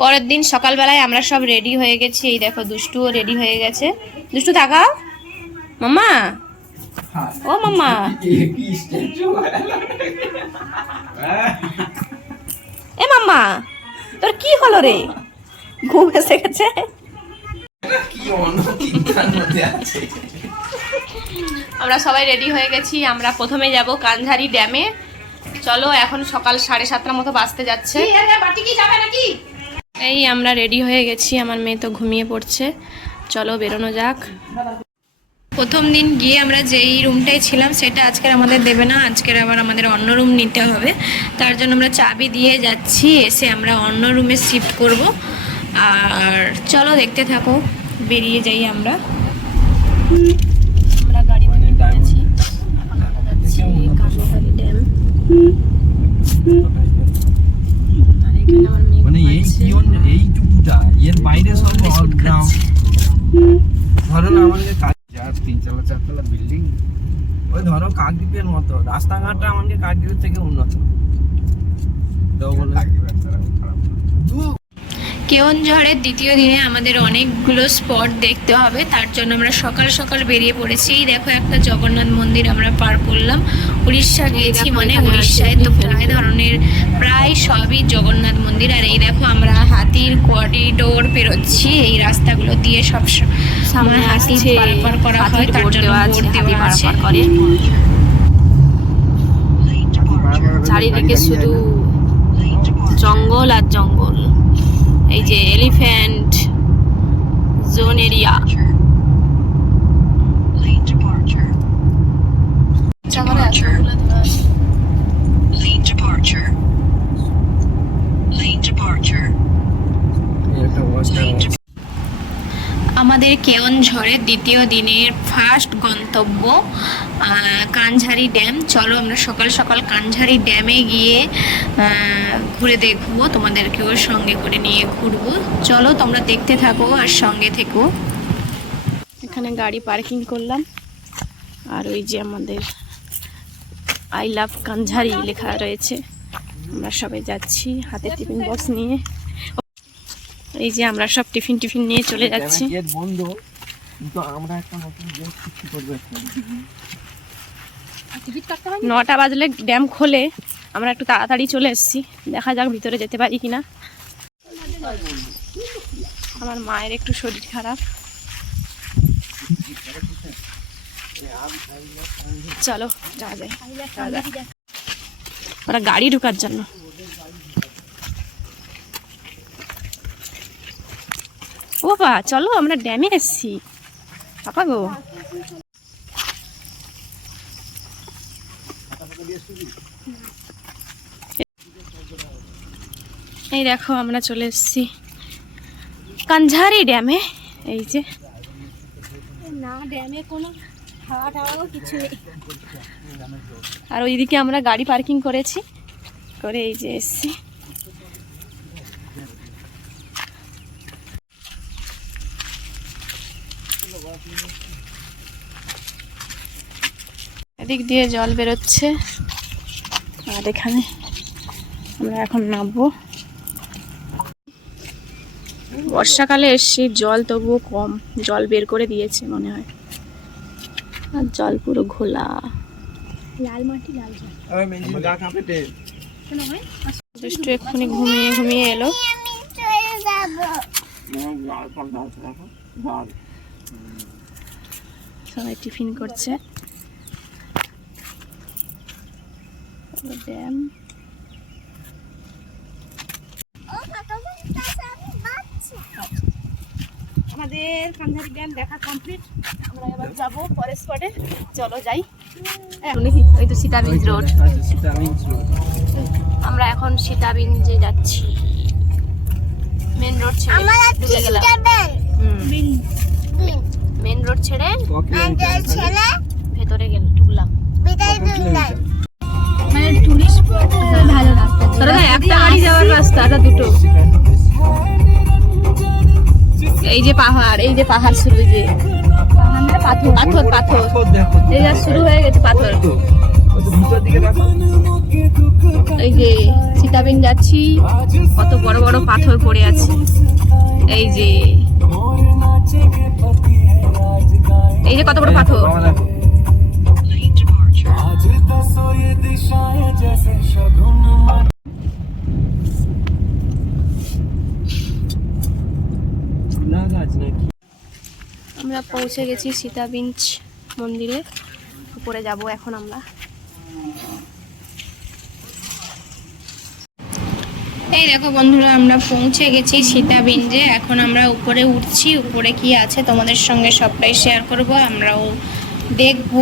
পরের দিন সকালবেলায় আমরা সব রেডি হয়ে গেছি। এই দেখো দুষ্টুও রেডি হয়ে গেছে। দুষ্টু তাকাও মাম্মা, ও মাম্মা, এ মাম্মা তোর কি হলো রে? ঘুম এসে গেছে। আমরা সবাই রেডি হয়ে গেছি। আমরা প্রথমে যাব কানঝারি ড্যামে। চলো, এখন সকাল 7:30 মতো বাজতে যাচ্ছে। এই আমরা রেডি হয়ে গেছি, আমার মেয়ে তো ঘুমিয়ে পড়ছে। চলো বেরোনো যাক। প্রথম দিন গিয়ে আমরা যেই রুমটায় ছিলাম সেটা আজকের আমাদের দেবে না, আজকের আবার আমাদের অন্য রুম নিতে হবে। তার জন্য আমরা চাবি দিয়ে যাচ্ছি, এসে আমরা অন্য রুমে শিফট করব। আর চলো দেখতে থাকো, বেরিয়ে যাই আমরা। আমরা গাড়ি নিয়ে যাচ্ছি, এখন আমরা যাচ্ছি কানঝারি ড্যাম। আর এখানে আমার মেয়ে মানে এইটুকুটা, এর বাইরে সব গ্রাউন্ড। ধরো না আমাদের যার 3 তলা 4 তলা বিল্ডিং, ওই ধরো কাকদ্বীপের মতো রাস্তাঘাটটা আমাদের কাকদ্বীপের থেকে উন্নত। কেওনঝড়ের দ্বিতীয় দিনে আমাদের অনেকগুলো স্পট দেখতে হবে, তার জন্য আমরা সকাল সকাল বেরিয়ে পড়েছি। এই দেখো একটা জগন্নাথ মন্দির আমরা পার করলাম। উড়িষ্যা গিয়েছি মানে উড়িষ্যায় তো প্রায় সবই জগন্নাথ মন্দির। আর এই দেখো আমরা হাতির করিডোর পেরোচ্ছি, এই রাস্তাগুলো দিয়ে সব সময় হাতি পারাপার করা হয়, তার জন্য বোর্ড দেওয়া আছে। চারিদিকে শুধু জঙ্গল আর জঙ্গল। এই যে এলিফ্যান্ট জোন এরিয়া। আমাদের কেওনঝড়ের দ্বিতীয় দিনের ফার্স্ট গন্তব্য কানঝারি ড্যাম। চলো আমরা সকাল সকাল কানঝারি ড্যামে গিয়ে ঘুরে দেখবো, তোমাদেরকেও সঙ্গে করে নিয়ে ঘুরবো। চলো তোমরা দেখতে থাকো আর সঙ্গে থেকো। এখানে গাড়ি পার্কিং করলাম, আর ওই যে আমাদের আই লাভ কানঝারি লেখা রয়েছে। আমরা সবাই যাচ্ছি হাতে টিফিন বক্স নিয়ে। এই যে আমরা সব টিফিন নিয়ে চলে যাচ্ছি। বন্ধ, কিন্তু আমরা একটা নতুন গেট সৃষ্টি করব। 9টা বাজলে ড্যাম খোলে, আমরা একটু তাড়াতাড়ি চলে এসেছি। দেখা যাক ভিতরে যেতে পারি কিনা। আমার মায়ের একটু শরীর খারাপ। চলো যাওয়া যায়। ওরা গাড়ি ঢোকার জন্য। ও বা চলো আমরা ড্যামে এসছি। পাপা গো, এই দেখো আমরা চলে এসছি কানঝারি ড্যামে। এই যে না, ড্যামে কোনো হাওয়া টাওয়াও কিছু নেই। আর ওইদিকে আমরা গাড়ি পার্কিং করেছি, করে এই যে এসছি। এদিক দিয়ে জল বেরোচ্ছে, আর এখানে আমরা এখন নামবো। বর্ষাকালে এসছি, জল তবুও কম, জল বের করে দিয়েছে মনে হয়। আর জল পুরো ঘোলা, লাল মাটি, লাল জল। দুষ্টু এক্ষুনি ঘুমিয়ে এলো। সবাই টিফিন করছে। ড্যাম আমাদের কানঝারি ড্যাম দেখা কমপ্লিট। আমরা এবার যাবো পরের স্পটে। চলো যাই। ওই তো সীতাবিঞ্জ রোড। আমরা এখন সীতাবিঞ্জে যাচ্ছি। মেন রোড ছেড়ে ঢুকে গেলাম। মেন রোড ছেড়ে ভেতরে ঢুকলাম। মানে টুরিস্ট স্পট ভালো রাস্তা, তবে না একটা গাড়ি যাওয়ার রাস্তাটা দুটো। এই যে পাহাড়, এই যে পাহাড় শুরু, এই যে পাথর পাথর এই যে শুরু হয়ে গেছে পাথর। ভিতর দিকে দেখো। এই যে সীতাবিন যাচ্ছি, কত বড় বড় পাথর পড়ে আছে। এই যে কত বড় পাথর। বাবা দেখো। না গাছ নাকি? আমরা পৌঁছে গেছি সীতাবিঞ্জ মন্দিরে, উপরে যাব এখন আমরা। এই দেখো বন্ধুরা, আমরা পৌঁছে গেছি সীতাবিঞ্জে। এখন আমরা উপরে উঠছি, উপরে কি আছে তোমাদের সঙ্গে সবটাই শেয়ার করব, আমরাও দেখব।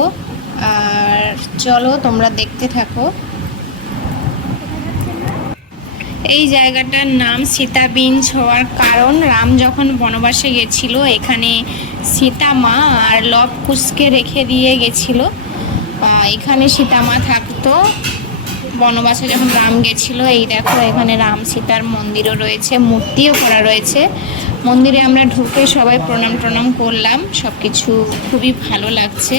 আর চলো তোমরা দেখতে থাকো। এই জায়গাটার নাম সীতাবিঞ্জ হওয়ার কারণ, রাম যখন বনবাসে গেছিল এখানে সীতা মা আর লব কুশকে রেখে দিয়ে গেছিল। এখানে সীতা মা থাকতো বনবাসে যখন রাম গেছিল। এই দেখো এখানে রাম সীতার মন্দিরও রয়েছে, মূর্তিও করা রয়েছে। মন্দিরে আমরা ঢুকে সবাই প্রণাম করলাম। সব কিছু খুবই ভালো লাগছে।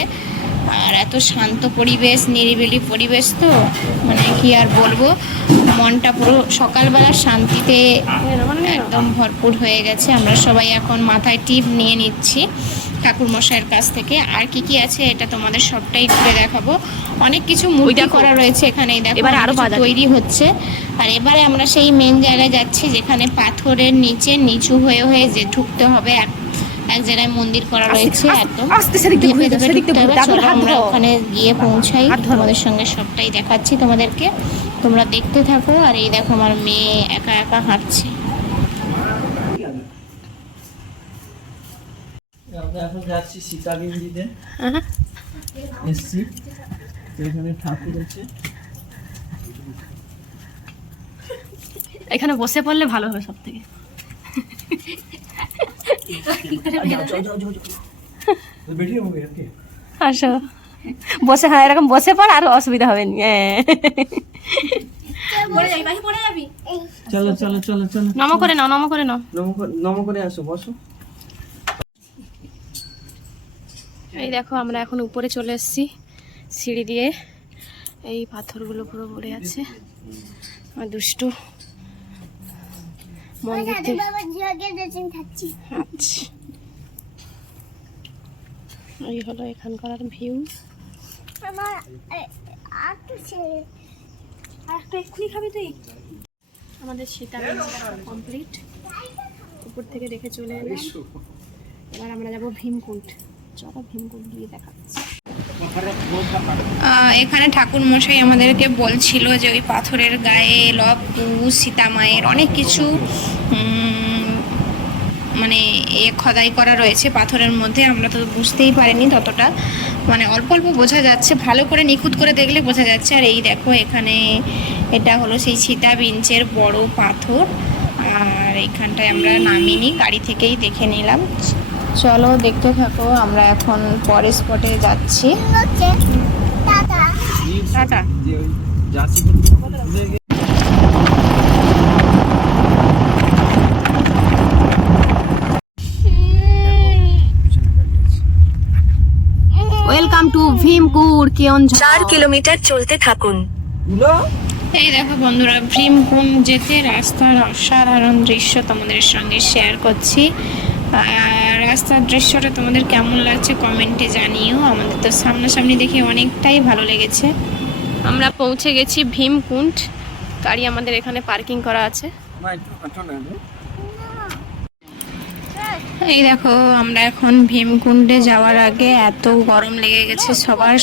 আর এত শান্ত পরিবেশ, নিরিবিলি পরিবেশ, তো মানে কি আর বলবো, মনটা পুরো সকালবেলা শান্তিতে একদম ভরপুর হয়ে গেছে। আমরা সবাই এখন মাথায় টিপ নিয়ে নিচ্ছি ঠাকুর মশাইয়ের কাছ থেকে। আর কি কি আছে এটা তোমাদের সবটাই ঘুরে দেখাবো। অনেক কিছু মূর্তি করা রয়েছে এখানে, দেখো এবারে আরো তৈরি হচ্ছে। আর এবারে আমরা সেই মেন জায়গায় যাচ্ছি যেখানে পাথরের নিচে নিচু হয়ে হয়ে যে ঢুকতে হবে। এক জায়গায় মন্দির করা রয়েছে, একদম আমরা ওখানে গিয়ে পৌঁছাই। তোমাদের সঙ্গে সবটাই দেখাচ্ছি তোমাদেরকে, তোমরা দেখতে থাকো। আর এই দেখো আমার মেয়ে একা একা হাঁটছে। আমরা এখন যাচ্ছি সীতাবিঞ্জিতে এসছি, এখানে ঠাকুর আছে। এখানে বসে পড়লে ভালো হবে সব থেকে। আসো বসে, হ্যাঁ এরকম বসে পড়, আর অসুবিধা হবে না। চলো চলো চলো চলো, নম করে নাও, নম করে নাও, নম করে আসো, বসো। এই দেখো আমরা এখন উপরে চলে এসেছি সিঁড়ি দিয়ে। এই পাথরগুলো পুরো পড়ে আছে। আর দুষ্টু মন্দির থেকে। আচ্ছা, এই হলো এখানকার ভিউ। আমাদের সীতাবিঞ্জ কমপ্লিট, উপর থেকে দেখে চলে এলাম। এবার আমরা যাবো ভীমকুণ্ড। চলো ভীমকুণ্ড গিয়ে দেখাচ্ছি। এখানে ঠাকুর মশাই আমাদেরকে বলছিল যে ওই পাথরের গায়ে লব কুশ, সীতা মায়ের অনেক কিছু মানে খোদাই করা রয়েছে পাথরের মধ্যে। আমরা তো বুঝতেই পারিনি ততটা, মানে অল্প অল্প বোঝা যাচ্ছে, ভালো করে নিখুঁত করে দেখলে বোঝা যাচ্ছে। আর এই দেখো এখানে এটা হলো সেই সীতাবিঞ্জের বড় পাথর। আর এখানটায় আমরা নামিনি, গাড়ি থেকেই দেখে নিলাম। চলো দেখতে থাকো, আমরা এখন পরের স্পটে যাচ্ছি। Tata. Welcome to Bhimkund Keonjhar. 4 kilometre চলতে থাকুন। এই দেখো বন্ধুরা, ভীমকুণ্ড যেতে রাস্তার অসাধারণ দৃশ্য তোমাদের সঙ্গে শেয়ার করছি। আর রাস্তার দৃশ্যটা তোমাদের কেমন লাগছে কমেন্টে জানিও। আমাদের তো সামনাসামনি দেখে অনেকটাই ভালো লেগেছে। আমরা পৌঁছে গেছি ভীমকুণ্ড, গাড়ি আমাদের এখানে পার্কিং করা আছে। এই দেখো আমরা এখন ভীমকুণ্ডে যাওয়ার আগে এত গরম লেগে গেছে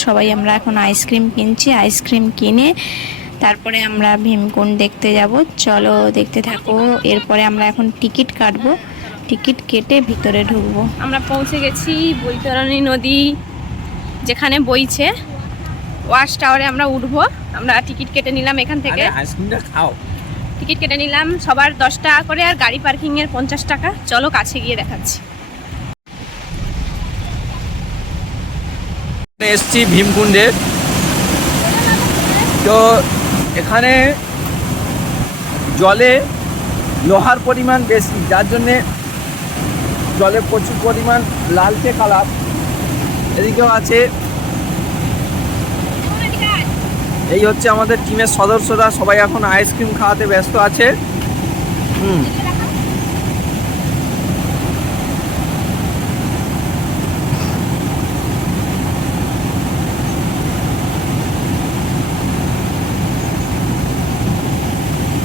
সবাই আমরা এখন আইসক্রিম কিনছি। আইসক্রিম কিনে তারপরে আমরা ভীমকুণ্ড দেখতে যাব। চলো দেখতে থাকো। এরপরে আমরা এখন টিকিট কাটবো, টিকিট কেটে ভিতরে ঢুকবো। আমরা পৌঁছে গেছি বৈতরণী নদী যেখানে বইছে, ওয়াচ টাওয়ারে আমরা উঠবো। আমরা টিকিট কেটে নিলাম এখান থেকে, আইসক্রিমটা খাও। টিকিট কেটে নিলাম সবার 10 টাকা করে, আর গাড়ি পার্কিংয়ের 50 টাকা। চলো কাছে গিয়ে দেখাচ্ছি। এসছি ভীমকুণ্ডে, তো এখানে জলে লোহার পরিমাণ বেশি, যার জন্যে জলে প্রচুর পরিমাণ লালচে কালার। এদিকেও আছে এই হচ্ছে আমাদের টিমের সদস্যরা, সবাই এখন আইসক্রিম খাওয়াতে ব্যস্ত আছে।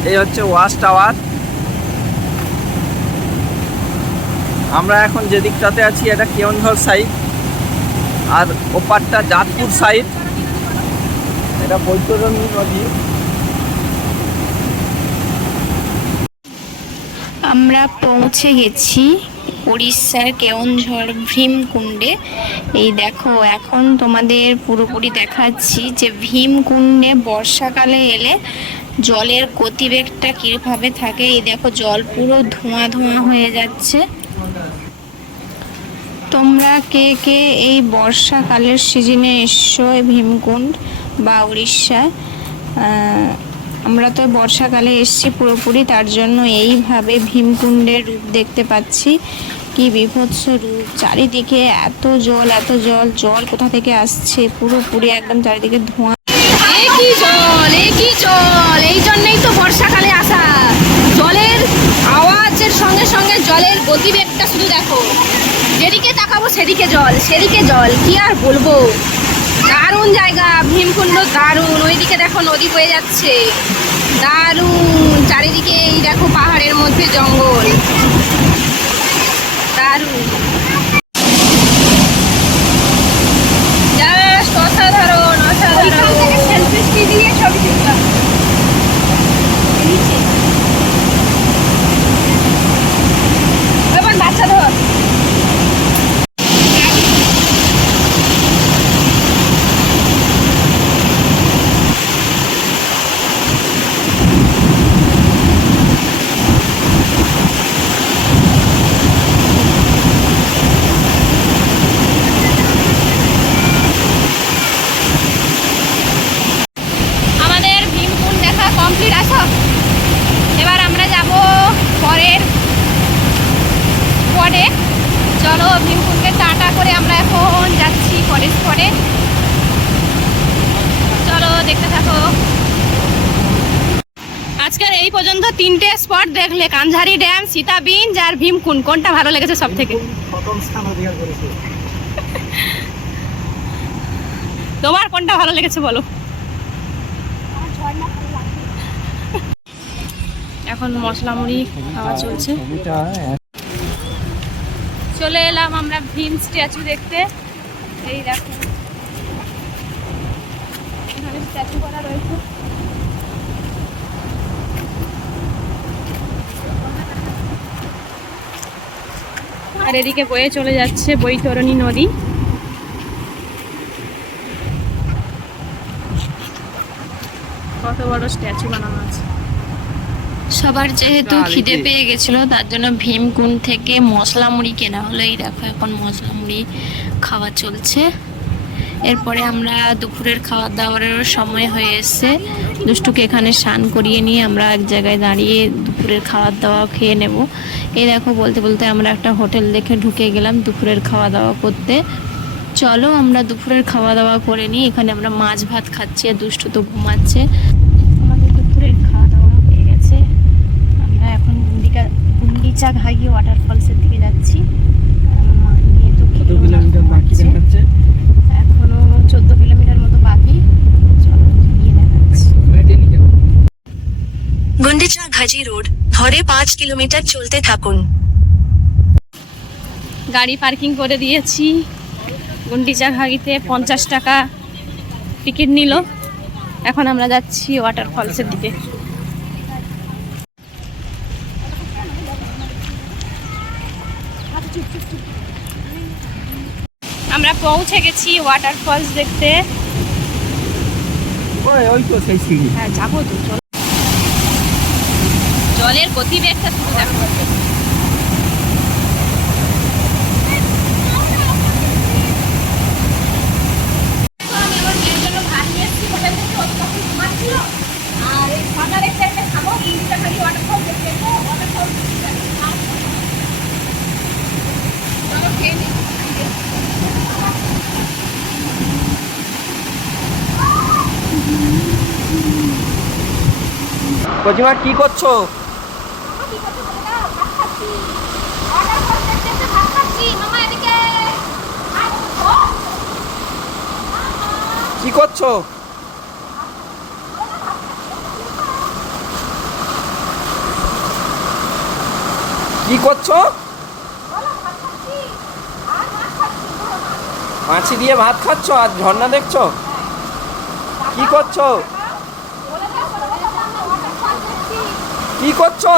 এই হচ্ছে ওয়াচ টাওয়ার। আমরা এখন যে দিকটাতে আছি এটা কেওনঝড় সাইড, আর ওপারটা যাদপুর সাইড। এটা বৈতরণী নদী। আমরা পৌঁছে গেছি উড়িষ্যার কেওনঝড় ভীমকুণ্ডে। এই দেখো, এখন তোমাদের পুরোপুরি দেখাচ্ছি যে ভীমকুণ্ডে বর্ষাকালে এলে জলের গতিবেগটা কীভাবে থাকে। এই দেখো, জল পুরো ধোঁয়া ধোঁয়া হয়ে যাচ্ছে। তোমরা কে কে এই বর্ষাকালের সিজনে এসছো ভীমকুণ্ড বা উড়িষ্যায়? আমরা তো বর্ষাকালে এসছি পুরোপুরি, তার জন্য এইভাবে ভীমকুণ্ডের রূপ দেখতে পাচ্ছি। কি বিভৎস রূপ, চারিদিকে এত জল এত জল, জল কোথা থেকে আসছে, পুরোপুরি একদম চারিদিকে ধোঁয়া। একই জল, একই জল, এই জন্যই তো বর্ষাকালে আসা। জলের আওয়াজের সঙ্গে সঙ্গে জলের গতিবেগটা শুধু দেখো, যেদিকে তাকাবো সেদিকে জল, সেদিকে জল, কি আর বলবো। দারুণ জায়গা ভীমকুণ্ড, দারুণ। ওইদিকে দেখো নদী বয়ে যাচ্ছে, দারুণ। চারিদিকে এই দেখো পাহাড়ের মধ্যে জঙ্গল, দারুণ, জাস্ট অসাধারণ, অসাধারণ। সেলফি দিয়ে ছবি তুললাম। এবার বাচ্চা ধর। আমাদের ভীমকুণ্ড দেখা কমপ্লিট। আসো, এবার আমরা যাব পরের স্পটে। চলো, ভীমকুণ্ডকে টাটা করে আমরা এখন যাচ্ছি পরের স্পটে। চলো, দেখতে থাকো। আজকের এই পর্যন্ত 3টে স্পট দেখলে, কানঝারি ড্যাম, সীতাবিঞ্জ আর ভীমকুণ্ড। কোনটা ভালো লেগেছে সব থেকে? তোমার কোনটা ভালো লেগেছে বলো? এখন মশলা মুড়ি খাওয়া চলছে। চলে এলাম আমরা ভীম স্ট্যাচু দেখতে। এই দেখো, এখানে স্ট্যাচু করা রয়েছে। আর এদিকে বয়ে চলে যাচ্ছে বৈতরণী নদী। কত বড় স্ট্যাচু বানানো আছে। সবার যেহেতু খিদে পেয়ে গেছিলো, তার জন্য ভীমকুণ্ড থেকে মশলা মুড়ি কেনা হলো। এই দেখো, এখন মশলা মুড়ি খাওয়া চলছে। এরপরে আমরা দুপুরের খাওয়া দাওয়ারেরও সময় হয়ে এসছে। দুষ্টুকে এখানে স্নান করিয়ে নিয়ে আমরা এক জায়গায় দাঁড়িয়ে দুপুরের খাওয়া দাওয়া খেয়ে নেব। এই দেখো, বলতে বলতে আমরা একটা হোটেল দেখে ঢুকে গেলাম দুপুরের খাওয়া দাওয়া করতে। চলো, আমরা দুপুরের খাওয়া দাওয়া করে নিই। এখানে আমরা মাছ ভাত খাচ্ছি আর দুষ্টু তো ঘুমাচ্ছে। আমাদের দুপুরের খাওয়া দাওয়া হয়ে গেছে। আমরা এখন গুন্ডিচা ঘাগি ওয়াটারফলসের দিকে যাচ্ছি। মা নিয়ে তো কত কিলোমিটার বাকি দেখাচ্ছে? এখনো 14 কিলোমিটার মতো বাকি। চলো, গিয়ে দেখাচ্ছি। গুন্ডিচা ঘাজি রোড ধরে 5 কিলোমিটার চলতে থাকুন। গাড়ি পার্কিং করে দিয়েছি। গুন্ডিচা ঘাগিতে 50 টাকা টিকিট নিল। এখন আমরা যাচ্ছি ওয়াটারফলসের দিকে। আমরা পৌঁছে গেছি ওয়াটারফলস দেখতে। ওই তো সেই সিঁড়ি। হ্যাঁ, যাবো তো, চলো। জলের গতিবেগটা শুধু দেখো। আর এই সাদা রেখে একটা খাবো, তিনটা খালি ওয়াটারফল দেখতে। ওয়াটারফল চলো, খেয়ে নিই। কচিমা কি করছো? কি করছো? কি করছো? মাছি দিয়ে ভাত খাচ্ছো আর ঝর্ণা দেখছো? কি করছো? কি করছো?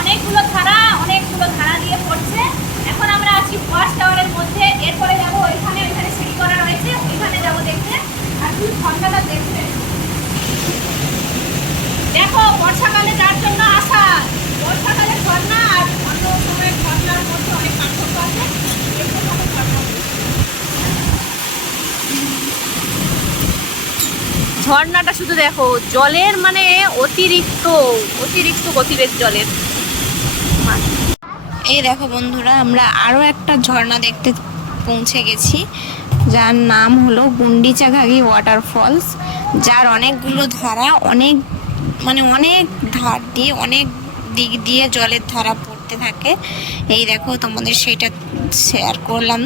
অনেকগুলো ধারা দিয়ে পড়ছে। এখন আমরা আছি ওয়াচ টাওয়ারের মধ্যে। এরপরে যাবো ওইখানে সিঁড়ি করা রয়েছে, ওইখানে যাবো দেখতে। আর তুই ঝর্ণাটা দেখবে। দেখো বর্ষাকালে যার জন্য আসা, বর্ষাকালে ঝর্ণা আর অন্য সময়ের ঝর্ণার মধ্যে অনেক পার্থক্য আছে। দেখতে থাকো ঝর্ণা। ঝর্ণাটা শুধু দেখো, জলের মানে অতিরিক্ত গতিবেগ জলের। এই দেখো বন্ধুরা, আমরা আরও একটা ঝর্ণা দেখতে পৌঁছে গেছি, যার নাম হলো গুন্ডিচাঘাগি ওয়াটারফলস, যার অনেকগুলো ধারা, অনেক ধার দিয়ে, অনেক দিক দিয়ে জলের ধারা পড়তে থাকে। এই দেখো, তোমাদের সেটা শেয়ার করলাম।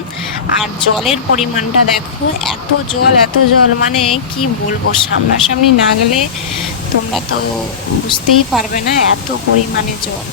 আর জলের পরিমাণটা দেখো, এত জল মানে কি বলবো, সামনাসামনি না গেলে তোমরা তো বুঝতেই পারবে না এত পরিমাণে জল।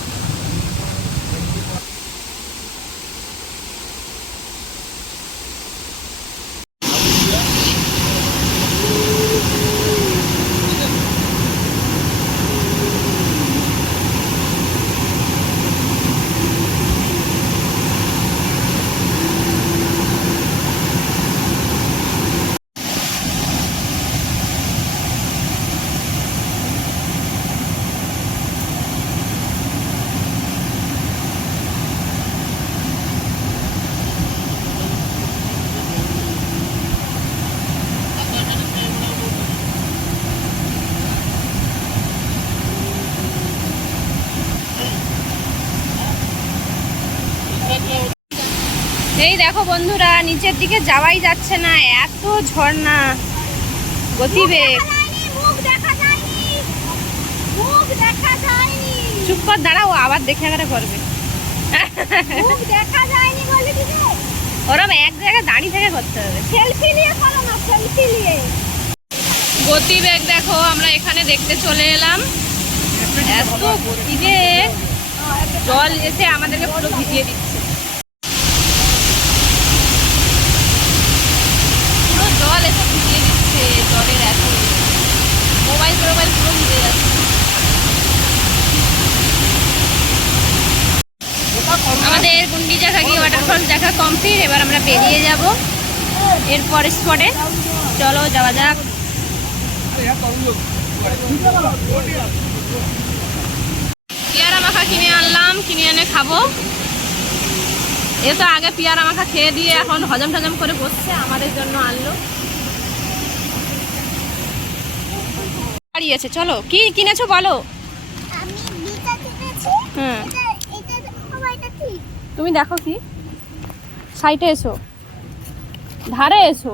এই দেখো বন্ধুরা, নিচের দিকে যাওয়াই যাচ্ছে না, এত ঝর্ণা গতিবেগ। চুপ কর, দাঁড়াও, আবার দেখে আগে করবে। ওরম এক জায়গায় দাঁড়িয়ে থেকে করতে হবে। গতিবেগ দেখো, আমরা এখানে দেখতে চলে এলাম। এত গতিবেগ, জল এসে আমাদেরকে পুরো ভিজিয়ে দিচ্ছে। জল এসে ভিজিয়ে দিচ্ছে, জলের এত মোবাইল পুরো ভিজে যাচ্ছে। আমাদের গুন্ডিচাঘাগি ওয়াটারফলস দেখা কমপ্লিট। এবার আমরা বেরিয়ে যাব এরপর স্পটে। চলো যাওয়া যাক। পেয়ারা মাখা কিনে আনলাম, কিনে এনে খাবো। এ তো আগে পেয়ারা মাখা খেয়ে দিয়ে এখন হজম টজম করে বসছে, আমাদের জন্য আনলো। দাঁড়িয়েছে, চলো কি কিনেছো বলো। হ্যাঁ, তুমি দেখো কি, সাইডে এসো, ধারে এসো।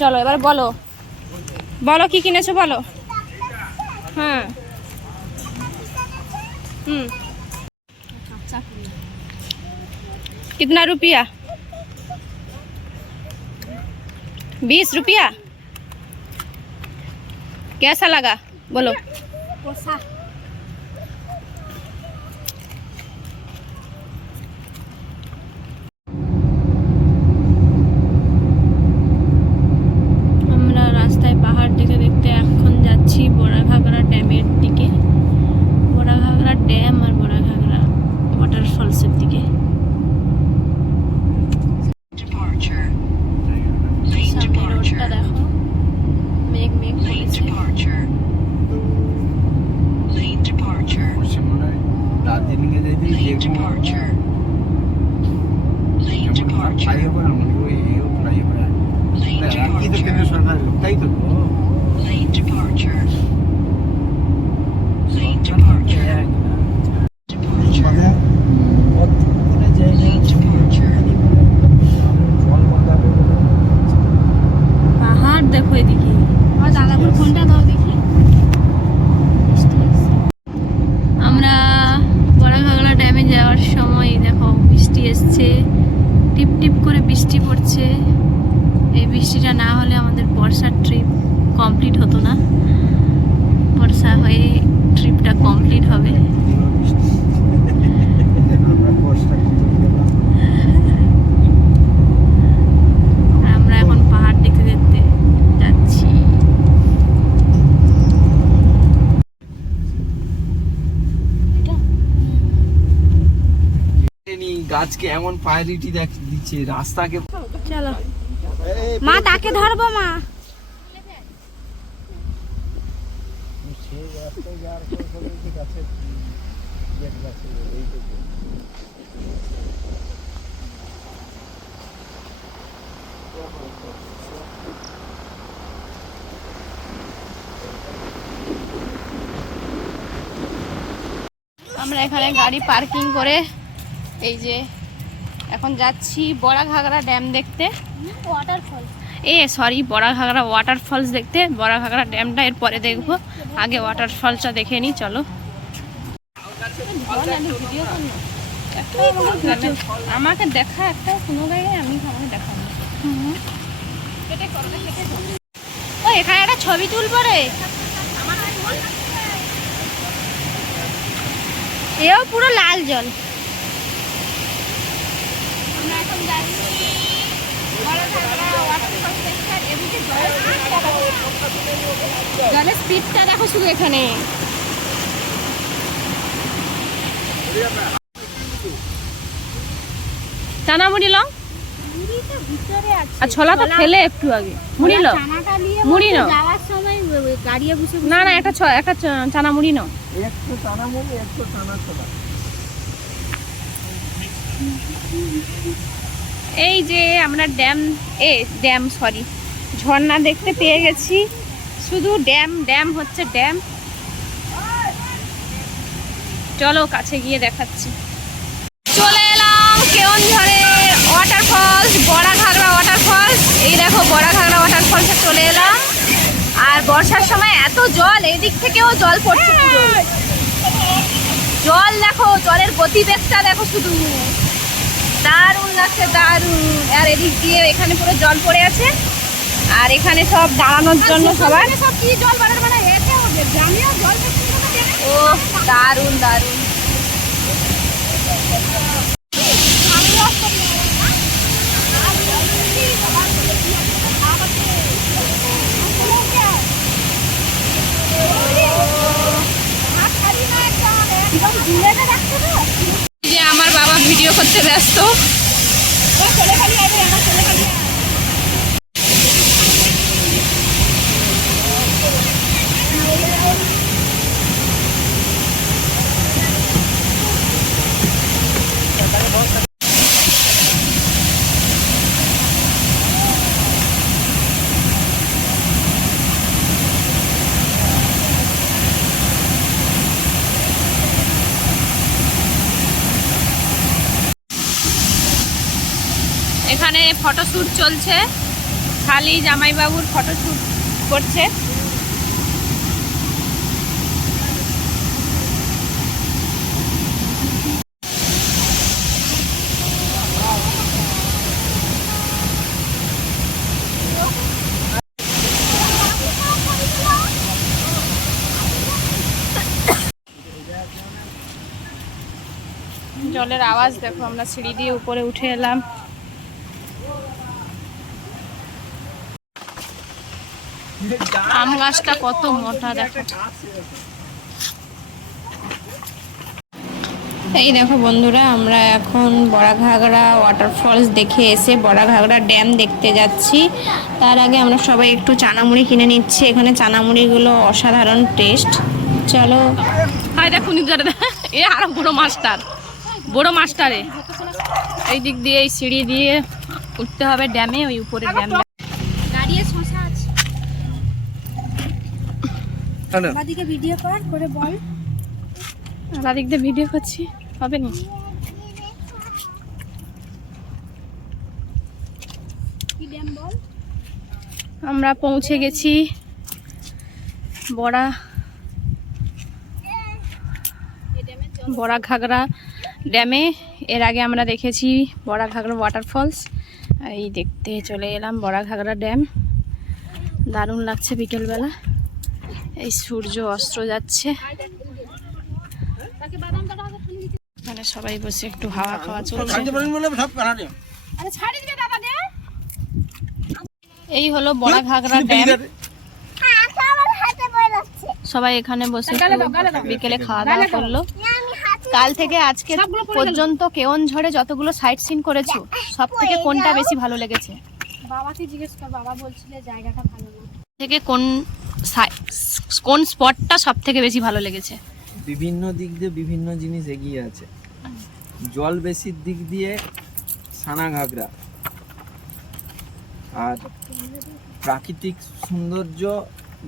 চলো এবার বলো কি কিনেছো বলো। হ্যাঁ, कितना रुपया? 20 रुपया। कैसा लगा बोलो। আমরা রাস্তায় পাহাড় দেখতে দেখতে এখন যাচ্ছি বড়াঘাগরা ড্যামের দিকে। বড়াঘাগরা ড্যাম আর বড়াঘাগরা ওয়াটারফলসের দিকে। সামনে রোডটা দেখো, মেঘ করেছে। দার্জিলিং এ যেতে ফ্লাইওভার, কেন্দ্র সরকারের লোক, তাই তো। বৃষ্টিটা না হলে আমাদের বর্ষার ট্রিপ কমপ্লিট হতো না। বর্ষা হয়ে ট্রিপটা কমপ্লিট হবে। আমরা এখন পাহাড় দেখতে দেখতে যাচ্ছি। গাছকে এমন প্রায়োরিটি দিচ্ছে, রাস্তাকে। চলো মা, তাকে ধরবো মা। আমরা এখানে গাড়ি পার্কিং করে এই যে এখন যাচ্ছি বড়া ঘাগরা ড্যাম দেখতে। বড়া ঘাগরা ওয়াটারফলস দেখতে। বড়া ঘাগরা ড্যামটা এরপরে দেখবো, আগে ওয়াটারফলসটা দেখে নিই। চলো। আমাকে দেখা একটা কোনো জায়গায়, আমি আমাকে দেখাবো। ও এখানে একটা ছবি তুলবো রে। এও পুরো লাল জল। আমরা এখন যাচ্ছি বড়া ঘাগরা ওয়াটারফলস দেখতে। আর এদিকে জলের স্পিডটা দেখো শুধু এখানে। চানা মুড়ি লও আর ছোলা তো খেলে একটু আগে। মুড়ি লও, মুড়ি নাও। যাওয়ার সময় গাড়িয়ে বসে না না, একটা চানা মুড়ি নাও। একটু টানা মুড়ি, একটু টানা ছোলা। এই যে আমরা ঝর্ণা দেখতে পেয়ে গেছি। শুধু ড্যাম হচ্ছে ড্যাম। চলো কাছে গিয়ে দেখাচ্ছি। চলে এলাম কেওনঝড়ের ওয়াটারফলস, বড়া ঘাগরা ওয়াটারফলস। এই দেখো বড়া ঘাগরা ওয়াটারফলসে চলে এলাম। আর বর্ষার সময় এত জল, এদিক থেকেও জল পড়ছে পুরো। জল দেখো, জলের গতিবেগটা দেখো শুধু, দারুণ লাগছে, দারুণ। আর এদিক দিয়ে এখানে পুরো জল পড়ে আছে। আর এখানে সব দাঁড়ানোর জন্য সবার সব কি জল মানে এসে হবে জানিও জল পড়ছে না দেখে। ও দারুণ দারুণ। যে আমার বাবা ভিডিও করতে ব্যস্ত। এখানে ফটোশ্যুট চলছে, খালি জামাইবাবুর ফটোশ্যুট করছে। জলের আওয়াজ দেখো। আমরা সিঁড়ি দিয়ে উপরে উঠে এলাম। আম গাছটা কত মোটা দেখো। এই দেখো বন্ধুরা, আমরা এখন বড়া ঘাগরা ওয়াটারফলস দেখে এসে বড়া ঘাগরা ড্যাম দেখতে যাচ্ছি। তার আগে আমরা সবাই একটু চানামুড়ি কিনে নিচ্ছি। এখানে চানামুড়িগুলো অসাধারণ টেস্ট। চলো। হাই দেখুন, এ আর বড় মাস্টারে এই দিক দিয়ে এই সিঁড়ি দিয়ে উঠতে হবে ড্যামে। ওই উপরে ড্যাম গাড়িয়ে শশা আছে। দাদিকে ভিডিও করে বল। দাদিক দিয়ে ভিডিও করছি, হবে না? কি ড্যাম বল? আমরা পৌঁছে গেছি বড়া ঘাগরা ড্যামে। এর আগে আমরা দেখেছি বড়া ঘাগরা ওয়াটারফলস। এই দেখতে চলে এলাম বড়াঘাগরা ড্যাম। দারুণ লাগছে বিকেলবেলা, এই সূর্য অস্ত যাচ্ছে, মানে সবাই বসে একটু হাওয়া খাওয়া চলছে। এই হলো বড়াঘাগরা ড্যাম। সবাই এখানে বসে বিকেলে খাওয়া দাওয়া করলো। কাল থেকে আজকে পর্যন্ত কেওনঝড়ে যতগুলো সাইট সিন করেছো সব থেকে কোনটা বেশি ভালো লেগেছে? বাবাকে জিজ্ঞেস কর, বাবা বলছিল জায়গাটা ভালো না। থেকে কোন স্পটটা সব থেকে বেশি ভালো লেগেছে? বিভিন্ন দিক দিয়ে বিভিন্ন জিনিস এগিয়ে আছে। জল বেশির দিক দিয়ে সানাঘাগরা, আর প্রাকৃতিক সৌন্দর্য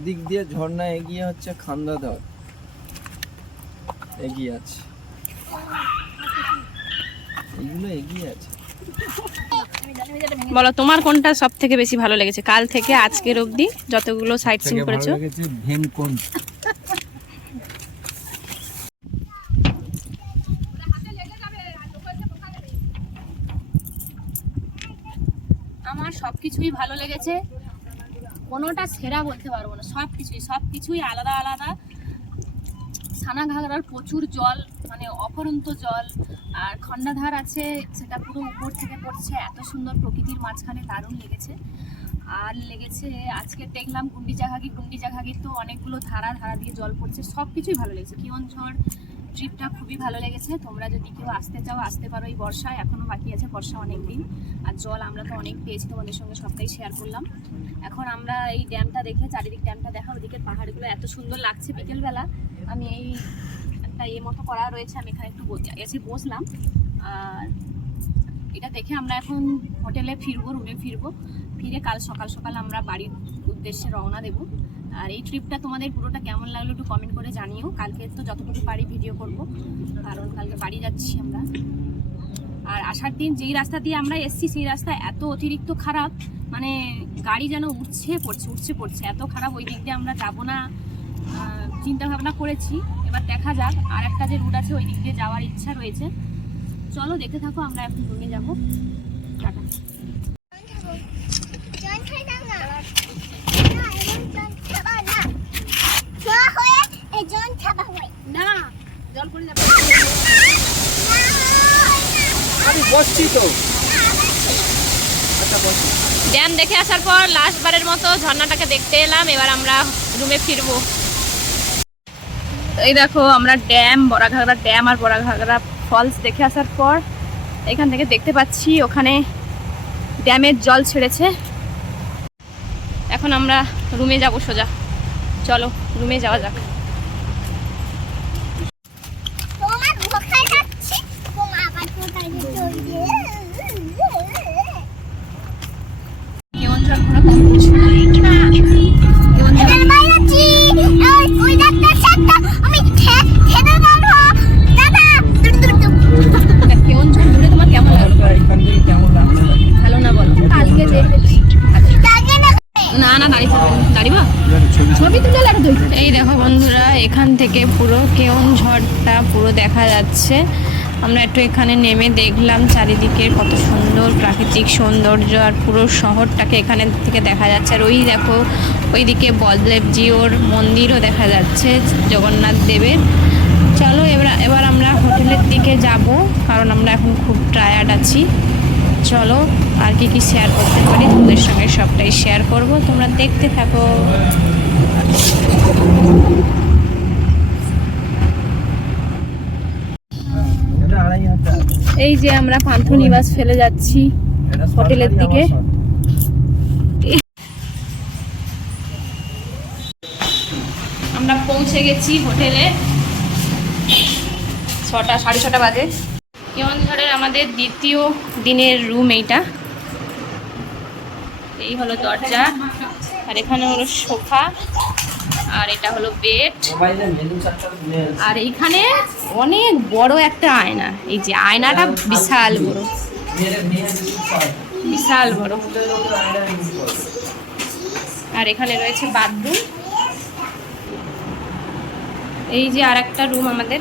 দিক দিয়ে ঝর্ণা এগিয়ে হচ্ছে খান্দাধর, এগিয়ে আছে, এগুলো এগিয়ে আছে। বলো তোমার কোনটা সব থেকে বেশি ভালো লেগেছে কাল থেকে আজকের অবধি যতগুলো সাইট সিন করেছো? ভীমকুণ্ড। আমার সবকিছুই ভালো লেগেছে, কোনোটা সেরা বলতে পারবো না। সবকিছুই আলাদা আলাদা। সানাঘাগরার প্রচুর জল, মানে অপরন্ত জল, আর খন্ডাধার আছে সেটা পুরো উপর থেকে পড়ছে, এত সুন্দর প্রকৃতির মাঝখানে, দারুণ লেগেছে। আর লেগেছে আজকে দেখলাম গুন্ডিজাঘাগি তো অনেকগুলো ধারা দিয়ে জল পড়ছে, সব কিছুই ভালো লেগেছে। কেওনঝড় ট্রিপটা খুবই ভালো লেগেছে। তোমরা যদি কেউ আসতে চাও আসতে পারো, এই বর্ষায়, এখনও বাকি আছে বর্ষা অনেক দিন। আর জল আমরা তো অনেক পেয়েছি, তোমাদের সঙ্গে সবটাই শেয়ার করলাম। এখন আমরা এই ড্যামটা দেখে, চারিদিক ড্যামটা দেখা, ওদিকের পাহাড়গুলো এত সুন্দর লাগছে বিকেলবেলা। আমি এই একটা মতো করা রয়েছে, আমি এখানে একটু এসে বসলাম। আর এটা দেখে আমরা এখন হোটেলে ফিরবো, রুমে ফিরবো। ফিরে কাল সকাল সকাল আমরা বাড়ির উদ্দেশ্যে রওনা দেবো। আর এই ট্রিপটা তোমাদের পুরোটা কেমন লাগলো একটু কমেন্ট করে জানিও। কালকে তো যতটুকু পারি ভিডিও করব, কারণ কালকে বাড়ি যাচ্ছি আমরা। আর আসার দিন যেই রাস্তা দিয়ে আমরা এসছি সেই রাস্তা এত অতিরিক্ত খারাপ, মানে গাড়ি যেন উঠছে পড়ছে এত খারাপ। ওই দিক দিয়ে আমরা যাবো না চিন্তা ভাবনা করেছি, এবার দেখা যাক। আর একটা যে রুট আছে ওই দিক দিয়ে যাওয়ার ইচ্ছা রয়েছে। চলো দেখতে থাকো, আমরা এখন রুমে যাবো। টাটা। না জল পড়ে যাবে। আমি বসছি তো। আচ্ছা বসছি। ড্যাম দেখে আসার পর লাস্ট বারের মতো ঝর্ণাটাকে দেখতে এলাম। এবার আমরা রুমে ফিরবো। এই দেখো আমরা ড্যাম, বড়াঘাগরা ড্যাম আর বড়াঘাগরা ফলস দেখে আসার পর এখান থেকে দেখতে পাচ্ছি ওখানে ড্যামের জল ছেড়েছে। এখন আমরা রুমে যাব সোজা। চলো রুমে যাওয়া যাক। কেওনঝড় ঘোরা কমপ্লিট। কেওনঝড় ঘুরে তোমার কেমন লাগলো? এখান থেকে কেমন লাগছে? ভালো না বলো? কালকে দেখেছি। না দাঁড়িয়ে ছবি তুলে লাগবে। এই দেখো বন্ধুরা, এখান থেকে পুরো কেওনঝড়টা পুরো দেখা যাচ্ছে। আমরা একটু এখানে নেমে দেখলাম চারিদিকের কত সুন্দর প্রাকৃতিক সৌন্দর্য, আর পুরো শহরটাকে এখানে থেকে দেখা যাচ্ছে। আর ওই দেখো ওইদিকে বলদেবজিওর মন্দিরও দেখা যাচ্ছে, জগন্নাথ দেবের। চলো এবার আমরা হোটেলের দিকে যাব, কারণ আমরা এখন খুব টায়ার্ড আছি। চলো আর কি শেয়ার করতে পারি তোমাদের সঙ্গে সবটাই শেয়ার করব, তোমরা দেখতে থাকো। এটা 2500। এই যে আমরা পান্থনিবাস ফেলে যাচ্ছি হোটেলের দিকে। আমরা পৌঁছে গেছি হোটেলে, 6:30 বাজে। কেওনঝড়ের আমাদের দ্বিতীয় দিনের রুম এইটা। এই হলো দরজা, আর এখানে হলো সোফা, আর এটা হলো বেড। আর এইখানে অনেক বড় একটা আয়না। এই যে আয়নাটা বিশাল বড়, বিশাল বড়। আর এখানে রয়েছে বাথরুম। এই যে আর একটা রুম আমাদের।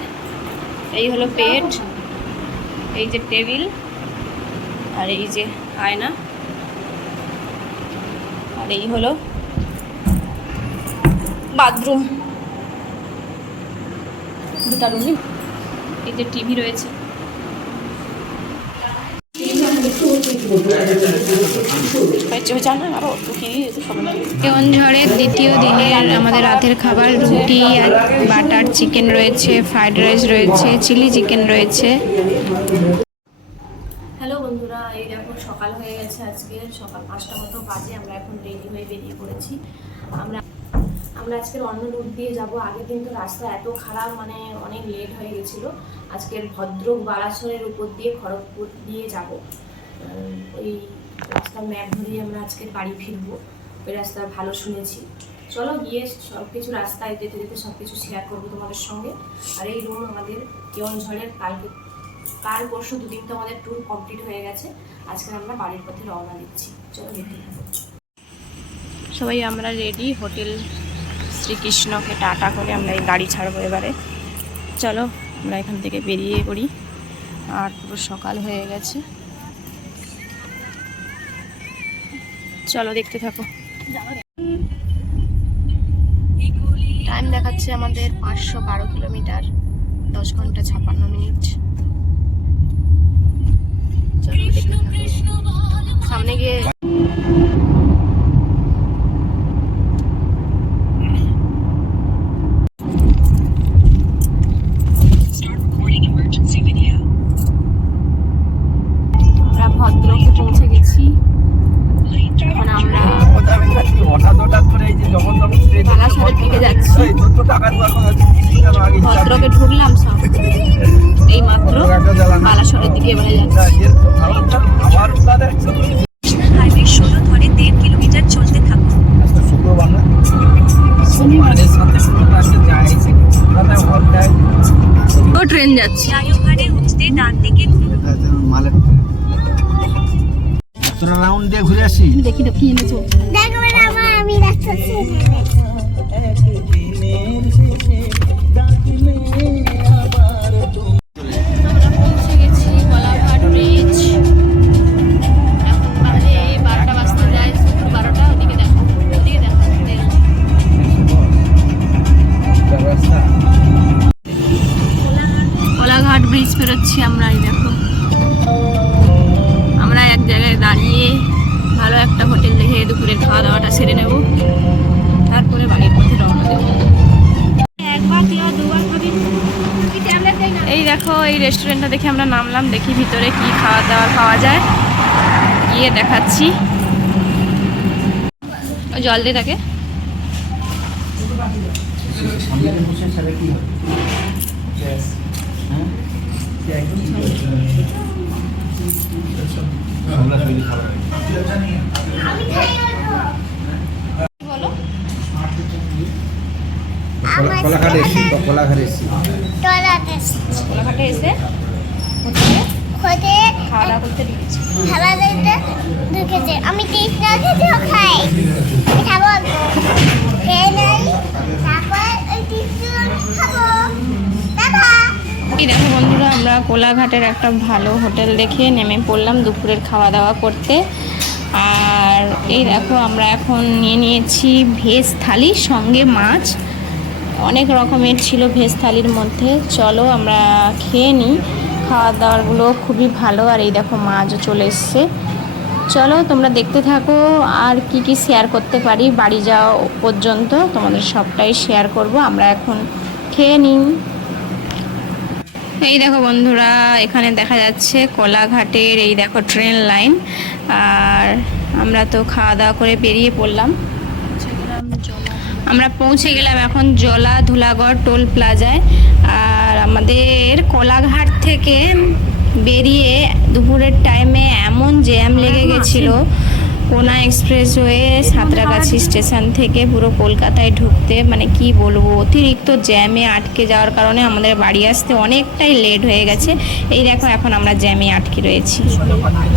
এই হলো বেড, এই যে টেবিল, আর এই যে আয়না। আর এই হলো বাথরুম, দুটা রুম। এই যে টিভি রয়েছে। কেওনঝড়ের দ্বিতীয় দিনের আমাদের রাতের খাবার রুটি আর বাটার চিকেন রয়েছে, ফ্রাইড রাইস রয়েছে, চিলি চিকেন রয়েছে। হ্যালো বন্ধুরা, এই দেখো সকাল হয়ে গেছে, আজকে সকাল 5টা মতো বাজে। আমরা এখন রেডি হয়ে বেরিয়ে পড়েছি। আমরা আজকের অন্য রুট দিয়ে যাব। আগের দিন তো রাস্তা এত খারাপ, মানে অনেক লেট হয়ে গেছিলো। আজকের ভদ্রক বালাসরের উপর দিয়ে খড়গপুর দিয়ে যাব। ওই রাস্তার ম্যাপ ধরেই আমরা আজকের বাড়ি ফিরবো। ওই রাস্তা ভালো শুনেছি। চলো গিয়ে সব কিছু রাস্তায় যেতে যেতে সব কিছু শেয়ার করবো তোমাদের সঙ্গে। আর এই রুম আমাদের কেওনঝড়ের কাল পরশু দুদিন তো আমাদের ট্যুর কমপ্লিট হয়ে গেছে। আজকে আমরা বাড়ির পথে রওনা দিচ্ছি। চলো দেখতে থাকো। সবাই আমরা রেডি। হোটেল শ্রীকৃষ্ণকে টাটা করে আমরা এই গাড়ি ছাড়বো এবারে। চলো আমরা এখান থেকে বেরিয়ে পড়ি। আর পুরো সকাল হয়ে গেছে, চলো দেখতে থাকো। টাইম দেখাচ্ছে আমাদের 512 কিলোমিটার, 10 ঘন্টা 56 মিনিট। চলো দেখতে থাকো। সামনে গিয়ে আমরা ভদ্রকে পৌঁছে গেছি। এখন আমরা বালাসরের দিকে যাচ্ছি। ভদ্রকে ঢুকলাম সব, এই মাত্র বালাসরের দিকে এবারে যাচ্ছি। হাইওয়ে 16 ধরে 1.5 কিলোমিটার চলতে থাকুন। ও ট্রেন যাচ্ছে। ফ্লাইওভারে উঠতে ডান দিকে ঘুরুন। তোরা রাউন্ড দিয়ে ঘুরে আসি। দেখি তো কি এনেছো। পৌঁছে গেছি কলাঘাট ব্রিজ। এখন বাজে 12টা বাজতে যায়, 12টা। ওদিকে দেখো, ওদিকে দেখো। কোলাঘাট ব্রিজ পেরোচ্ছি আমরা। এই দেখো, আমরা এক জায়গায় দাঁড়িয়ে ভালো একটা হোটেল দেখে দুপুরের খাওয়া দাওয়াটা সেরে নেব, তারপরে বাড়ির পথে রওনা দেবো। এই দেখো, এই রেস্টুরেন্টটা দেখে আমরা নামলাম। দেখি ভিতরে কি খাওয়া দাওয়া পাওয়া যায়, গিয়ে দেখাচ্ছি। জল দিয়ে থাকে। বলো, কোলাঘাট এসি, কোলাঘাট এসি। কোলাঘাটে এসে খাওয়া দাওয়া করতে দিয়েছি। আমি তৃষ্ণা খেতেও খাই, খাবো খেয়ে নেই, তারপর ওই তৃষ্ণা খাবো। দাদা এই দেখো বন্ধুরা, আমরা কোলাঘাটের একটা ভালো হোটেল দেখে নেমে পড়লাম দুপুরের খাওয়া দাওয়া করতে। আর এই দেখো, আমরা এখন নিয়ে নিয়েছি ভেজ থালি, সঙ্গে মাছ। অনেক রকমের ছিল ভেজ থালির মধ্যে। চলো আমরা খেয়ে নিই। খাওয়া দাওয়াগুলো খুবই ভালো। আর এই দেখো, মাছও চলে এসছে। চলো তোমরা দেখতে থাকো, আর কি কি শেয়ার করতে পারি বাড়ি যাওয়া পর্যন্ত তোমাদের সবটাই শেয়ার করব। আমরা এখন খেয়ে নিই। এই দেখো বন্ধুরা, এখানে দেখা যাচ্ছে কোলাঘাটের এই দেখো ট্রেন লাইন। আর আমরা তো খাওয়া দাওয়া করে বেরিয়ে পড়লাম। আমরা পৌঁছে গেলাম এখন জলা ধুলাগড় টোল প্লাজায়। আর আমাদের কোলাঘাট থেকে বেরিয়ে দুপুরের টাইমে এমন জ্যাম লেগে গেছিলো কোনা এক্সপ্রেসওয়ে সাঁতরাগাছি স্টেশন থেকে পুরো কলকাতায় ঢুকতে, মানে কি বলবো, অতিরিক্ত জ্যামে আটকে যাওয়ার কারণে আমাদের বাড়ি আসতে অনেকটাই লেট হয়ে গেছে। এই দেখো, এখন আমরা জ্যামে আটকে রয়েছি,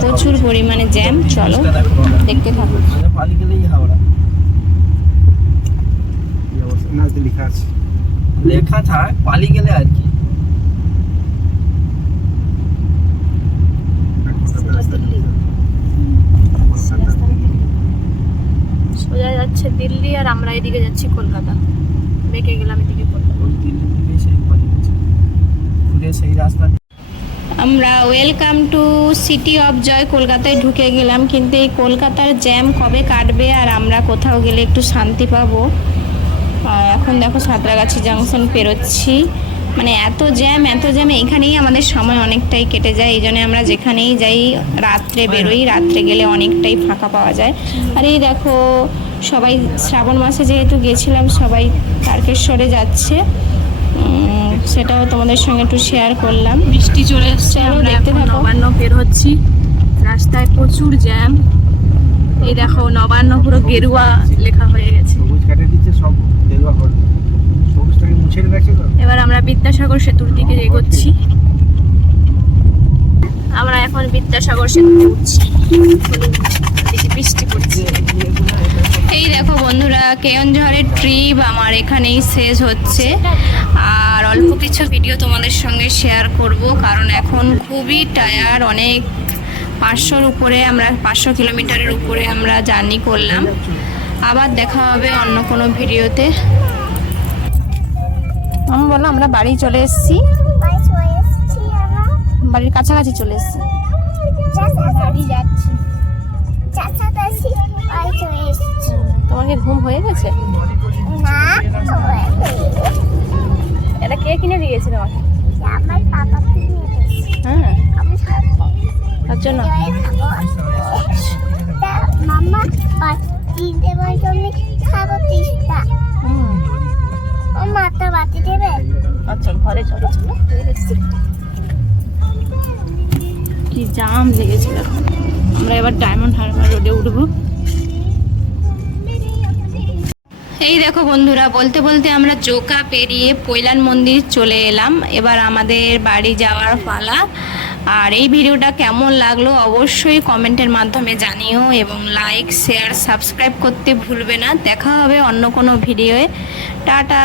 প্রচুর পরিমাণে জ্যাম। চলো দেখতে থাকো। লেখা থাক পালি গেলে আর কি। যাচ্ছে দিল্লি আর আমরা এদিকে যাচ্ছি কলকাতা। বেঁকে গেলাম এদিকে কলকাতা। ওই দিল্লি থেকে সেই পালিয়েছে ঘুরে সেই রাস্তা আমরা welcome to city of joy কলকাতায় ঢুকে গেলাম, কিন্তু এই কলকাতার জ্যাম কবে কাটবে আর আমরা কোথাও গেলে একটু শান্তি পাবো। এখন দেখো সাঁতরাগাছি জাংশন পেরোচ্ছি, মানে এত জ্যাম এখানেই আমাদের সময় অনেকটাই কেটে যায়। এই জন্য আমরা যেখানেই যাই রাত্রে বেরোই, রাত্রে গেলে অনেকটাই ফাঁকা পাওয়া যায়। আর এই দেখো সবাই শ্রাবণ মাসে যেহেতু গেছিলাম সবাই তারকেশ্বরে যাচ্ছে, সেটাও তোমাদের সঙ্গে একটু শেয়ার করলাম। বৃষ্টি চলে এসছে, চলো আমরা দেখতে এখন থাকো। নবান্ন বের হচ্ছি। রাস্তায় প্রচুর জ্যাম। এই দেখো নবান্ন পুরো গেরুয়া লেখা হয়ে গেছে। সবুজ কাটে দিচ্ছে, সব দেওয়া করে সবুজটাকে মুছে গেছে তো। এবার আমরা বিদ্যাসাগর সেতুর দিকে এগোচ্ছি। আমরা এখন বিদ্যাসাগর সেতুতে উঠছি। এদিকে বৃষ্টি পড়ছে। এই দেখো বন্ধুরা, কেওনঝড়ের ট্রিপ আমার এখানেই শেষ হচ্ছে। আর অল্প কিছু ভিডিও তোমাদের সঙ্গে শেয়ার করব, কারণ এখন খুবই টায়ার্ড। অনেক 500-র উপরে, আমরা 500 কিলোমিটারের উপরে আমরা জার্নি করলাম। আবার দেখা হবে অন্য কোনো ভিডিওতে। আমি বললাম আমরা বাড়ি চলে এসেছি, বাড়ি চলে এসেছি আমরা। বাড়ির কাছাকাছি চলে এসেছি। বাড়ি যাচ্ছি। চাচাচাচি বাড়ি চলে এসেছি। তোমার কি ঘুম হয়ে গেছে? না, এটা কে কিনে দিয়েছিল আমাকে? আমার পাপা কিনে দিয়েছে। হ্যাঁ, আমি খাবো। তার জন্য মাম্মা বাটি দেবার জন্য খাবো পিস্তা। ও মাথা বাটি দেবে। আচ্ছা ঘরে চলো চলো। কি জাম লেগেছিল এখন। আমরা এবার ডায়মন্ড হারবার রোডে উঠবো। এই দেখো বন্ধুরা, বলতে বলতে আমরা জোকা পেরিয়ে পৈলান মন্দির চলে এলাম। এবার আমাদের বাড়ি যাওয়ার পালা। আর এই ভিডিওটা কেমন লাগলো অবশ্যই কমেন্টের মাধ্যমে জানিও, এবং লাইক শেয়ার সাবস্ক্রাইব করতে ভুলবে না। দেখা হবে অন্য কোনো ভিডিওয়ে। টাটা।